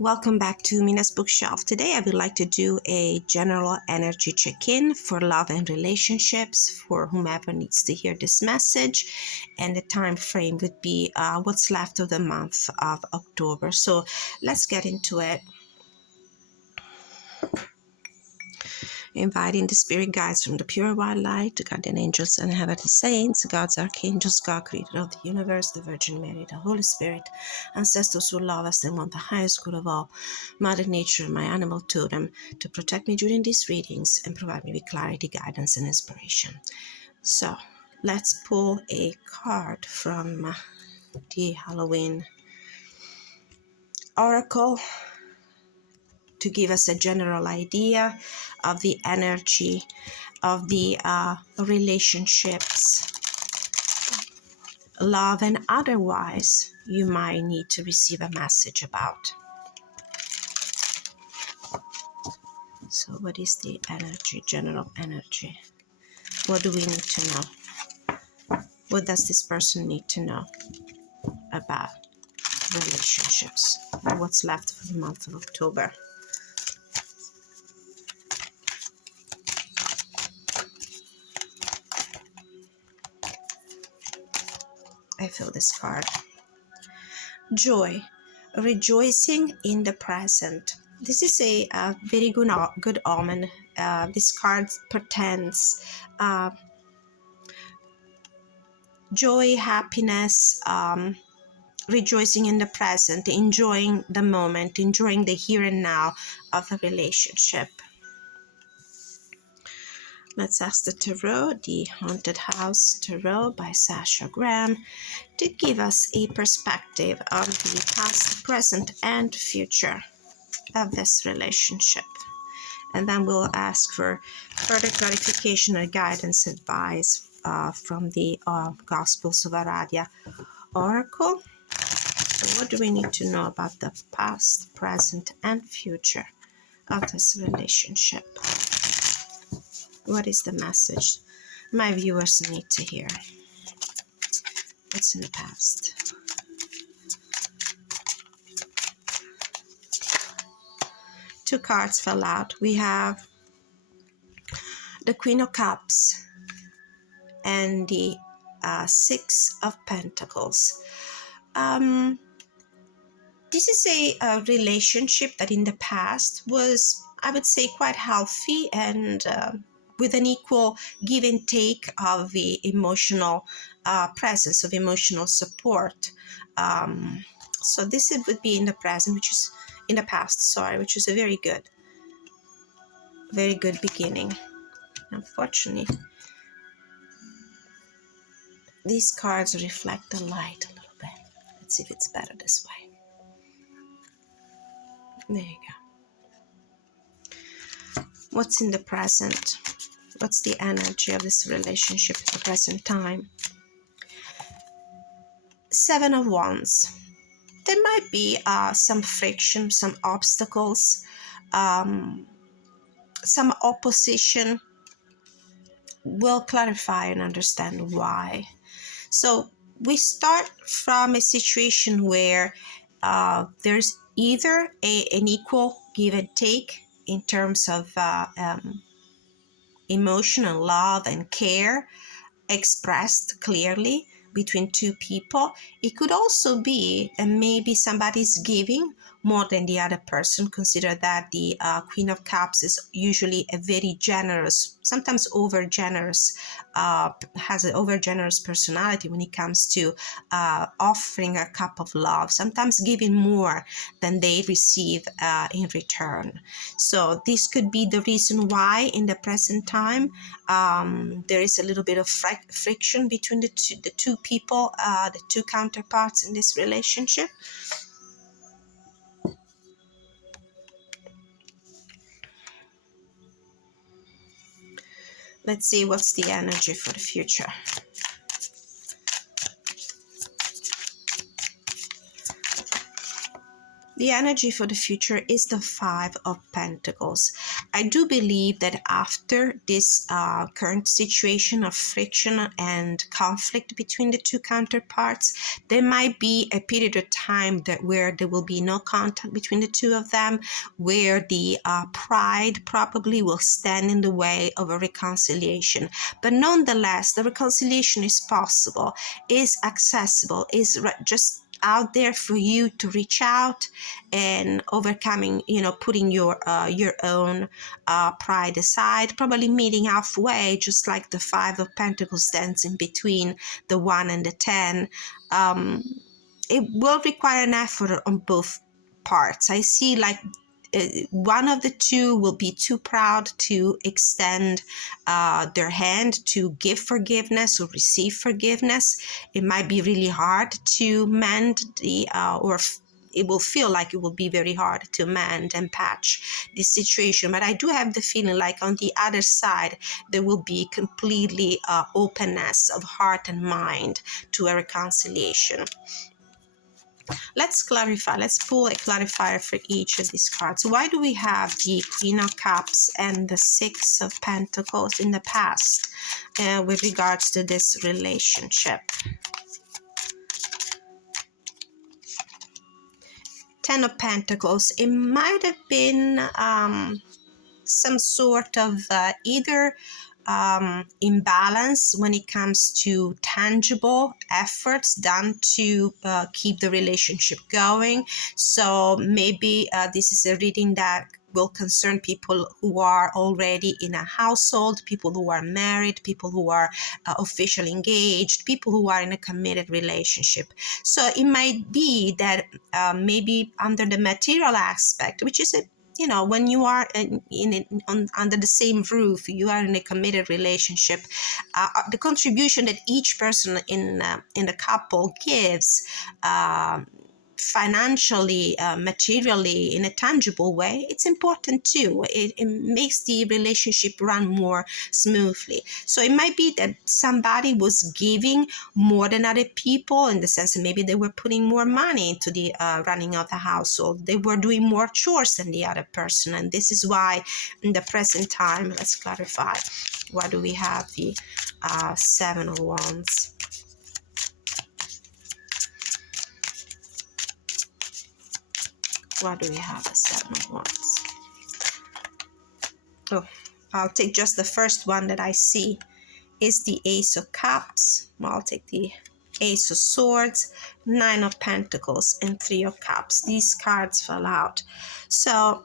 Welcome back to Mina's bookshelf. Today I would like to do a general energy check-in for love and relationships for whomever needs to hear this message, and the time frame would be what's left of the month of October. So let's get into it. Inviting the spirit guides from the pure white light, the guardian angels and heavenly saints, God's archangels, God creator of the universe, the Virgin Mary, the Holy Spirit, ancestors who love us and want the highest good of all, Mother Nature, my animal totem, to protect me during these readings and provide me with clarity, guidance, and inspiration. So let's pull a card from the Halloween Oracle to give us a general idea of the energy of the relationships, love and otherwise, you might need to receive a message about. So what is the energy, general energy? What do we need to know? What does this person need to know about relationships? What's left for the month of October? I feel this card. Joy, rejoicing in the present. This is a very good omen. This card portends joy, happiness, rejoicing in the present, enjoying the moment, enjoying the here and now of the relationship. Let's ask the Tarot, the Haunted House Tarot by Sasha Graham, to give us a perspective on the past, present, and future of this relationship. And then we'll ask for further clarification or guidance advice from the Gospels of Aradia Oracle. So what do we need to know about the past, present, and future of this relationship? What is the message my viewers need to hear? What's in the past? Two cards fell out. We have the Queen of Cups and the Six of Pentacles. This is a relationship that in the past was, I would say, quite healthy and with an equal give and take of the emotional presence, of emotional support. So this would be in the present, which is in the past, sorry, which is a very good beginning. Unfortunately, these cards reflect the light a little bit. Let's see if it's better this way. There you go. What's in the present? What's the energy of this relationship at the present time? Seven of Wands. There might be some friction, some obstacles, some opposition. We'll clarify and understand why. So we start from a situation where there's either an equal give and take in terms of emotional love and care expressed clearly between two people. It could also be maybe somebody's giving more than the other person. Consider that the Queen of Cups is usually a very generous, sometimes over generous, has an over generous personality when it comes to offering a cup of love, sometimes giving more than they receive in return. So this could be the reason why in the present time there is a little bit of friction between the two people, the two counterparts in this relationship. Let's see what's the energy for the future. the energy for the future is the Five of Pentacles. I do believe that after this current situation of friction and conflict between the two counterparts, there might be a period of time where there will be no contact between the two of them, where the pride probably will stand in the way of a reconciliation. But nonetheless, the reconciliation is possible, is accessible, is just out there for you to reach out and overcoming, putting your own pride aside, probably meeting halfway, just like the Five of Pentacles stands in between the 1 and the 10. It will require an effort on both parts. I see like one of the two will be too proud to extend their hand to give forgiveness or receive forgiveness. It might be really hard to mend it will feel like it will be very hard to mend and patch this situation. But I do have the feeling like on the other side, there will be completely openness of heart and mind to a reconciliation. Let's clarify. Let's pull a clarifier for each of these cards. Why do we have the Queen of Cups and the Six of Pentacles in the past with regards to this relationship? Ten of Pentacles. It might have been some sort of either imbalance when it comes to tangible efforts done to keep the relationship going. So maybe this is a reading that will concern people who are already in a household, people who are married, people who are officially engaged, people who are in a committed relationship. So it might be that maybe under the material aspect, which is when you are under the same roof, you are in a committed relationship, the contribution that each person in the couple gives financially, materially, in a tangible way, it's important too. It makes the relationship run more smoothly. So it might be that somebody was giving more than other people, in the sense that maybe they were putting more money into the running of the household. They were doing more chores than the other person. And this is why in the present time, let's clarify. Why do we have the Seven of Wands? Why do we have a Seven of Wands? Oh, I'll take just the first one that I see is the Ace of Cups. I'll take the Ace of Swords, Nine of Pentacles, and Three of Cups. These cards fell out. So,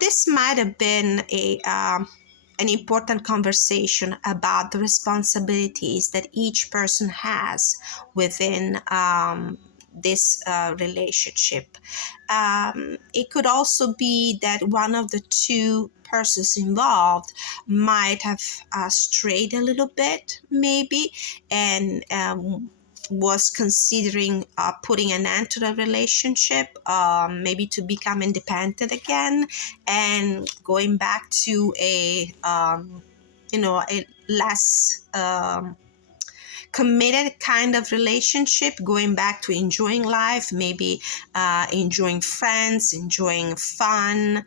this might have been an important conversation about the responsibilities that each person has within this relationship. It could also be that one of the two persons involved might have strayed a little bit, maybe, and was considering putting an end to the relationship, maybe to become independent again and going back to a less committed kind of relationship, going back to enjoying life, maybe enjoying friends, enjoying fun.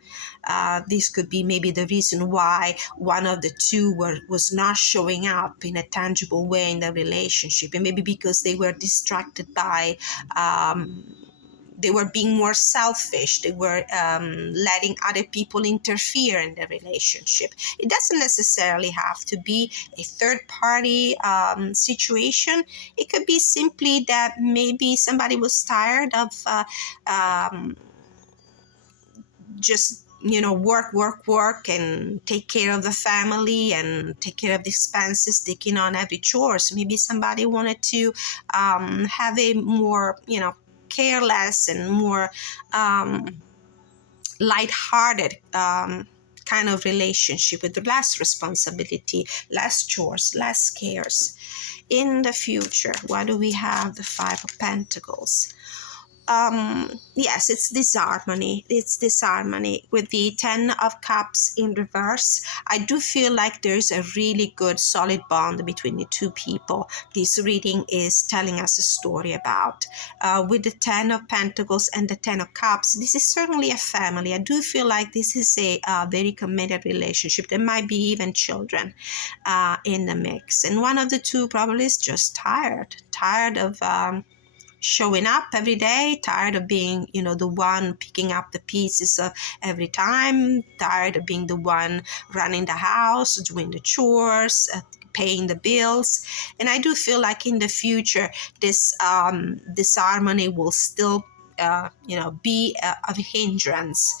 This could be maybe the reason why one of the two was not showing up in a tangible way in the relationship, and maybe because they were distracted by they were being more selfish. They were letting other people interfere in the relationship. It doesn't necessarily have to be a third-party situation. It could be simply that maybe somebody was tired of just work and take care of the family and take care of the expenses, taking on every chores. Maybe somebody wanted to have a more careless and more lighthearted kind of relationship with less responsibility, less chores, less cares. In the future, why do we have the Five of Pentacles? Yes, it's disharmony. It's disharmony with the 10 of Cups in reverse. I do feel like there's a really good solid bond between the two people this reading is telling us a story about. With the 10 of Pentacles and the 10 of Cups, this is certainly a family. I do feel like this is a very committed relationship. There might be even children in the mix, and one of the two probably is just tired of showing up every day, tired of being, the one picking up the pieces every time, tired of being the one running the house, doing the chores, paying the bills. And I do feel like in the future, this harmony will still, be a hindrance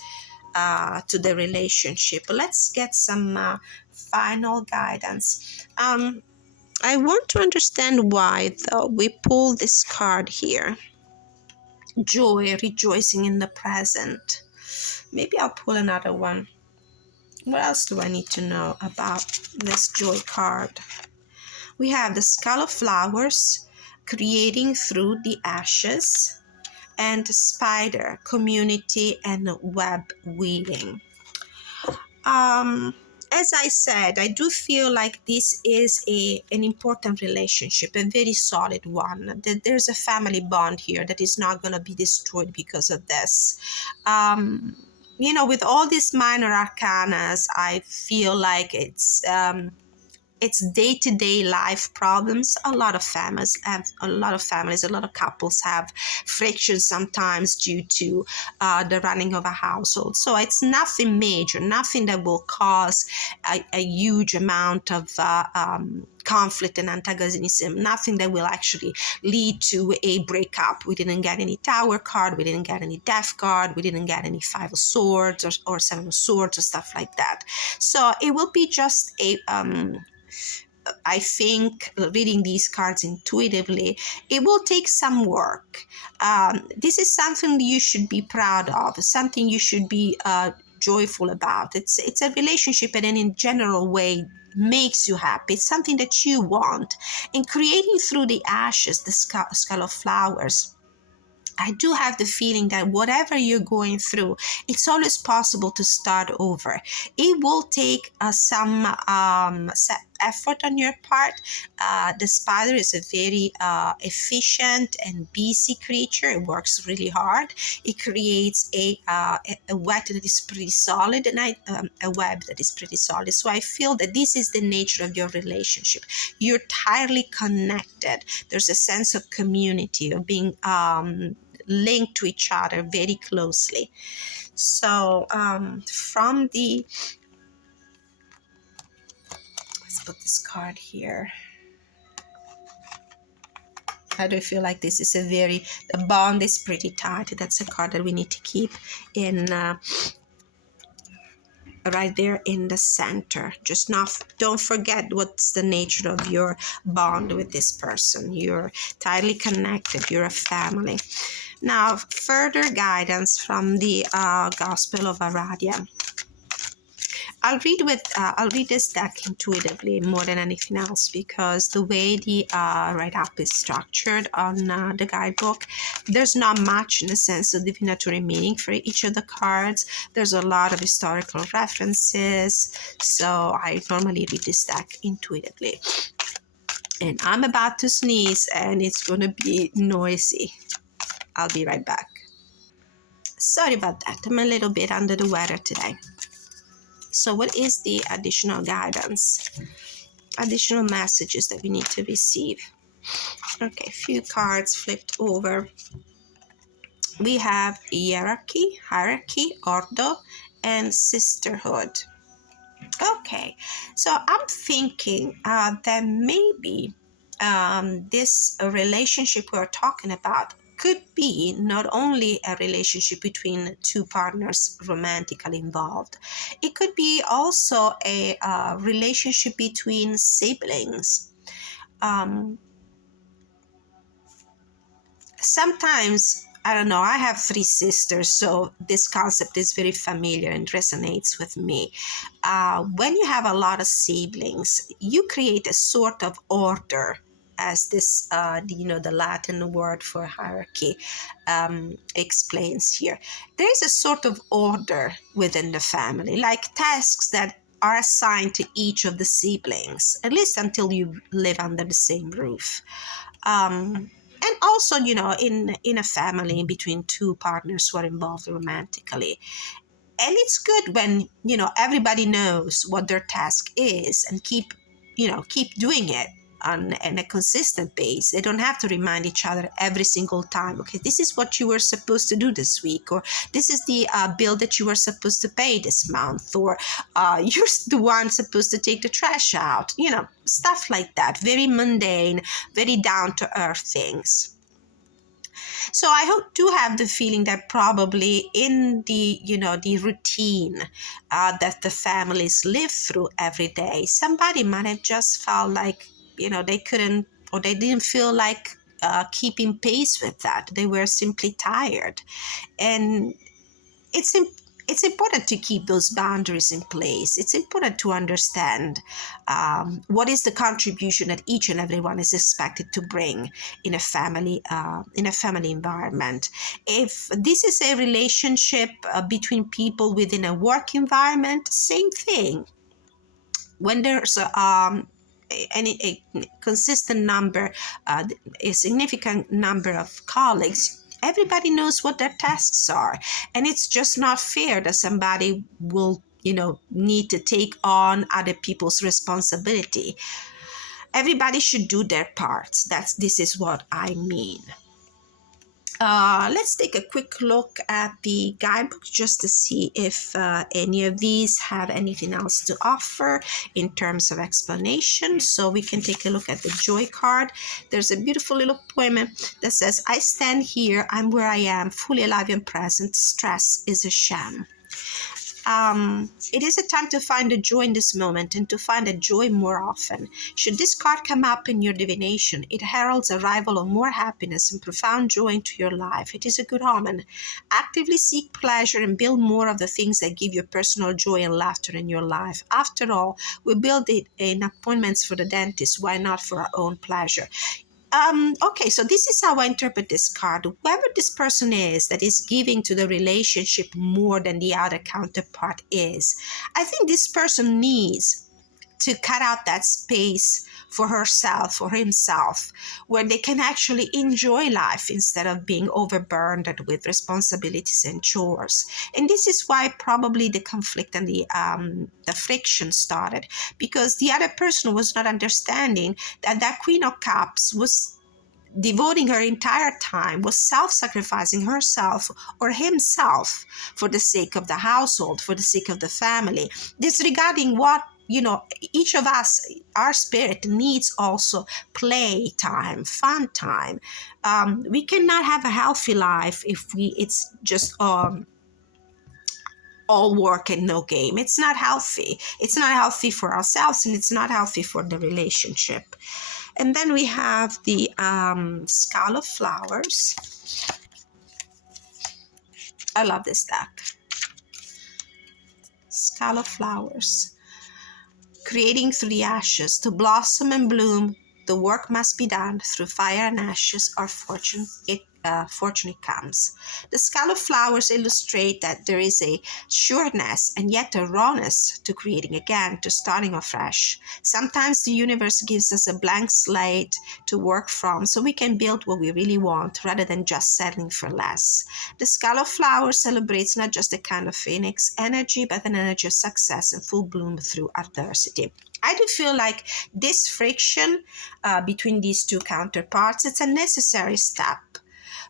to the relationship. Let's get some final guidance. I want to understand why, though, we pull this card here. Joy, rejoicing in the present. Maybe I'll pull another one. What else do I need to know about this joy card? We have the Skull of Flowers, creating through the ashes, and Spider, community and web weaving. As I said, I do feel like this is an important relationship, a very solid one. There's a family bond here that is not going to be destroyed because of this. With all these minor arcanas, I feel like it's day-to-day life problems. A lot of families, a lot of couples have friction sometimes due to the running of a household. So it's nothing major, nothing that will cause a huge amount of conflict and antagonism, nothing that will actually lead to a breakup. We didn't get any Tower card, we didn't get any Death card, we didn't get any Five of Swords or Seven of Swords or stuff like that. So it will be just I think reading these cards intuitively, it will take some work. This is something you should be proud of, something you should be joyful about. It's a relationship that in a general way makes you happy. It's something that you want. And creating through the ashes, the skull of flowers, I do have the feeling that whatever you're going through, it's always possible to start over. It will take some effort on your part. The spider is a very efficient and busy creature. It works really hard. It creates a web that is pretty solid, and a web that is pretty solid. So I feel that this is the nature of your relationship. You're tightly connected. There's a sense of community, of being linked to each other very closely. So let's put this card here. I do feel like this is the bond is pretty tight. That's a card that we need to keep in right there in the center. Don't forget what's the nature of your bond with this person. You're tightly connected. You're a family. Now, further guidance from the Gospel of Aradia. I'll read this deck intuitively more than anything else, because the way the write-up is structured on the guidebook, there's not much in the sense of divinatory meaning for each of the cards. There's a lot of historical references, so I normally read this deck intuitively. And I'm about to sneeze, and it's going to be noisy. I'll be right back. Sorry about that. I'm a little bit under the weather today. So what is the additional guidance? Additional messages that we need to receive. Okay, a few cards flipped over. We have hierarchy, ordo, and sisterhood. Okay, so I'm thinking that maybe this relationship we're talking about could be not only a relationship between two partners romantically involved. It could be also a relationship between siblings. Sometimes, I don't know, I have 3 sisters, so this concept is very familiar and resonates with me. When you have a lot of siblings, you create a sort of order as this, the Latin word for hierarchy explains here. There is a sort of order within the family, like tasks that are assigned to each of the siblings, at least until you live under the same roof. And also, in a family between two partners who are involved romantically. And it's good when, everybody knows what their task is and keep doing it on a consistent base. They don't have to remind each other every single time, okay, this is what you were supposed to do this week, or this is the bill that you were supposed to pay this month, or you're the one supposed to take the trash out, stuff like that. Very mundane, very down to earth things. So do have the feeling that probably in the routine that the families live through every day, somebody might have just felt like, they couldn't, or they didn't feel like keeping pace with that. They were simply tired. And it's it's important to keep those boundaries in place. It's important to understand what is the contribution that each and everyone is expected to bring in a family environment. If this is a relationship between people within a work environment, same thing. When there's a consistent number, a significant number of colleagues, everybody knows what their tasks are. And it's just not fair that somebody will, need to take on other people's responsibility. Everybody should do their parts. This is what I mean. Let's take a quick look at the guidebook just to see if any of these have anything else to offer in terms of explanation. So we can take a look at the joy card. There's a beautiful little poem that says, I stand here, I'm where I am, fully alive and present. Stress is a sham. It is a time to find the joy in this moment and to find a joy more often. Should this card come up in your divination, it heralds arrival of more happiness and profound joy into your life. It is a good omen. Actively seek pleasure and build more of the things that give you personal joy and laughter in your life. After all, we build it in appointments for the dentist. Why not for our own pleasure? Okay, so this is how I interpret this card. Whoever this person is that is giving to the relationship more than the other counterpart is, I think this person needs to cut out that space for herself or himself where they can actually enjoy life instead of being overburdened with responsibilities and chores. And this is why probably the conflict and the friction started, because the other person was not understanding that Queen of Cups was devoting her entire time, was self-sacrificing herself or himself for the sake of the household, for the sake of the family, disregarding what each of us, our spirit needs also play time, fun time. We cannot have a healthy life if it's just all work and no game. It's not healthy. It's not healthy for ourselves, and it's not healthy for the relationship. And then we have the Skull of Flowers. I love this deck. Skull of Flowers. Creating through the ashes, to blossom and bloom, the work must be done. Through fire and ashes, our fortune it comes. The Skull of Flowers illustrate that there is a sureness and yet a rawness to creating again, to starting afresh. Sometimes the universe gives us a blank slate to work from so we can build what we really want rather than just settling for less. The Skull of Flowers celebrates not just a kind of phoenix energy, but an energy of success and full bloom through adversity. I do feel like this friction between these two counterparts, it's a necessary step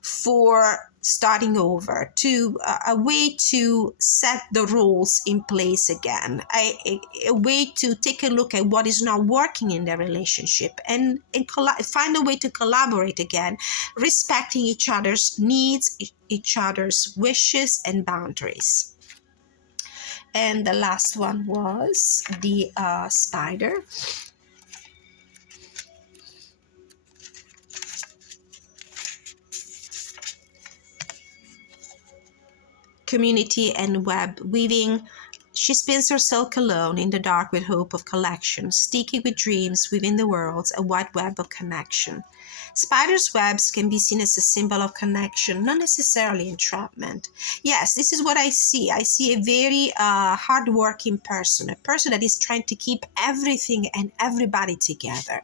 for starting over, to a way to set the rules in place again, a way to take a look at what is not working in the relationship and find a way to collaborate again, respecting each other's needs, each other's wishes and boundaries. And the last one was the spider. Community and web weaving, She spins her silk alone in the dark with hope of collection, sticky with dreams within the worlds, a wide web of connection. Spiders' webs can be seen as a symbol of connection, not necessarily entrapment. Yes, this is what I see. I see a very hardworking person, a person that is trying to keep everything and everybody together.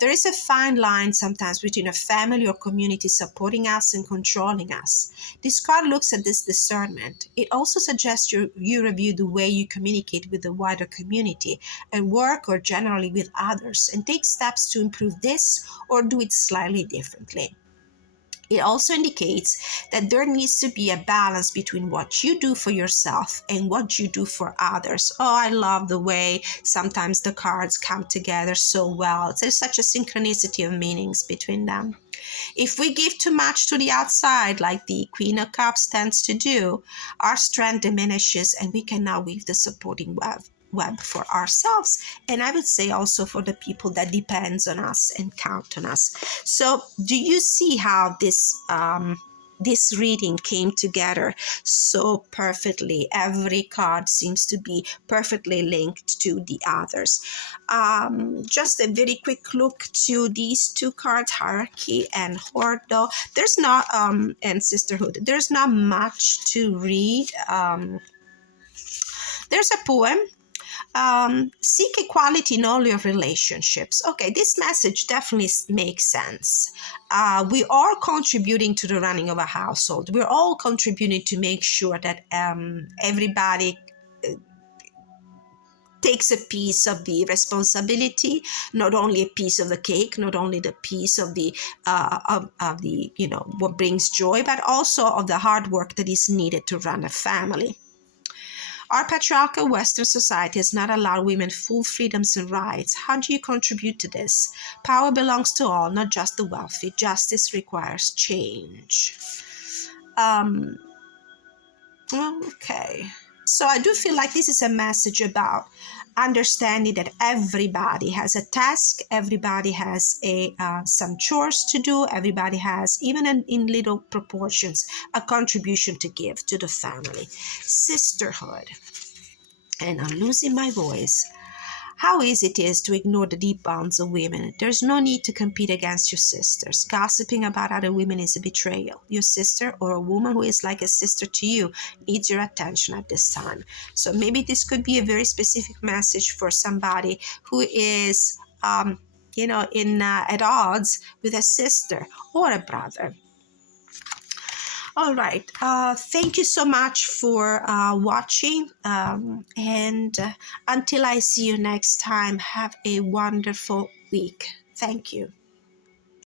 There is a fine line sometimes between a family or community supporting us and controlling us. This card looks at this discernment. It also suggests you review the way you communicate with the wider community and work or generally with others and take steps to improve this or do it slightly differently. It also indicates that there needs to be a balance between what you do for yourself and what you do for others. Oh, I love the way sometimes the cards come together so well. There's such a synchronicity of meanings between them. If we give too much to the outside, like the Queen of Cups tends to do, our strength diminishes and we cannot weave the supporting web for ourselves, and I would say also for the people that depends on us and count on us. So do you see how this reading came together so perfectly? Every card seems to be perfectly linked to the others. Just a very quick look to these two cards, Hierarchy and Horde, though. There's not, and Sisterhood. There's not much to read. There's a poem. Seek equality in all your relationships. Okay, this message definitely makes sense. We are contributing to the running of a household. We're all contributing to make sure that everybody takes a piece of the responsibility, not only a piece of the cake, not only the piece of the of the what brings joy, but also of the hard work that is needed to run a family. Our patriarchal Western society has not allowed women full freedoms and rights. How do you contribute to this? Power belongs to all, not just the wealthy. Justice requires change. Okay. So I do feel like this is a message about understanding that everybody has a task, everybody has some chores to do, everybody has, even in little proportions, a contribution to give to the family. Sisterhood. And I'm losing my voice. How easy it is to ignore the deep bonds of women. There's no need to compete against your sisters. Gossiping about other women is a betrayal. Your sister or a woman who is like a sister to you needs your attention at this time. So maybe this could be a very specific message for somebody who is, at odds with a sister or a brother. All right. Thank you so much for watching. And until I see you next time, have a wonderful week. Thank you.